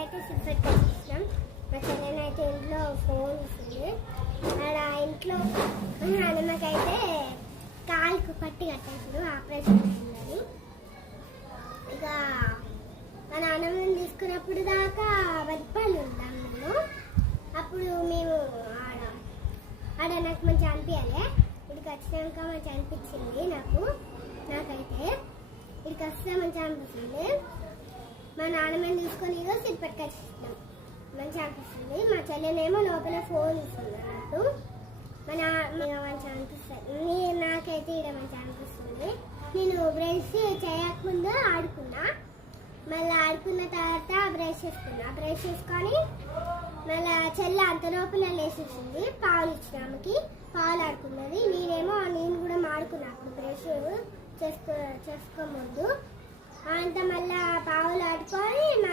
అయితే సిగరెట్ కట్టించినాం. మా చెల్లెని అయితే ఇంట్లో ఫోన్ ఇస్తుంది. అక్కడ ఇంట్లో నాన్నమ్మకైతే కాలుకు పట్టి కట్టేసాడు, ఆపరేషన్ అయిందని. ఇక మా నాన్నమ్మని తీసుకున్నప్పుడు దాకా వదిపాలు ఉంటాం మేము. అప్పుడు మేము ఆడ నాకు మంచిగా అనిపించాలి. ఇక్కడికి వచ్చినాక మంచిగా అనిపించింది నాకైతే ఇక్కడికి వస్తే మంచిగా అనిపిస్తుంది. మా నాన్నమ్మని తీసుకొని సిట్ పెట్టుకొచ్చినాం, మంచిగా అనిపిస్తుంది. మా చెల్లెనేమో లోపల ఫోన్ ఇస్తుంది అన్నట్టు. మంచిగా అనిపిస్తుంది. నాకైతే ఇక్కడ మంచిగా అనిపిస్తుంది. నేను బ్రష్ చేయకముందు ఆడుకున్నా, మళ్ళీ ఆడుకున్న తర్వాత బ్రష్ చేసుకొని మళ్ళీ చెల్లె అంత లోపల లేచేసింది. పాలు ఇచ్చిన ఆమెకి, పాలు ఆడుకున్నది. నేను కూడా ఆడుకున్నా అప్పుడు బ్రష్ చేసుకోముందు. అంత మళ్ళీ పావులు ఆడుకొని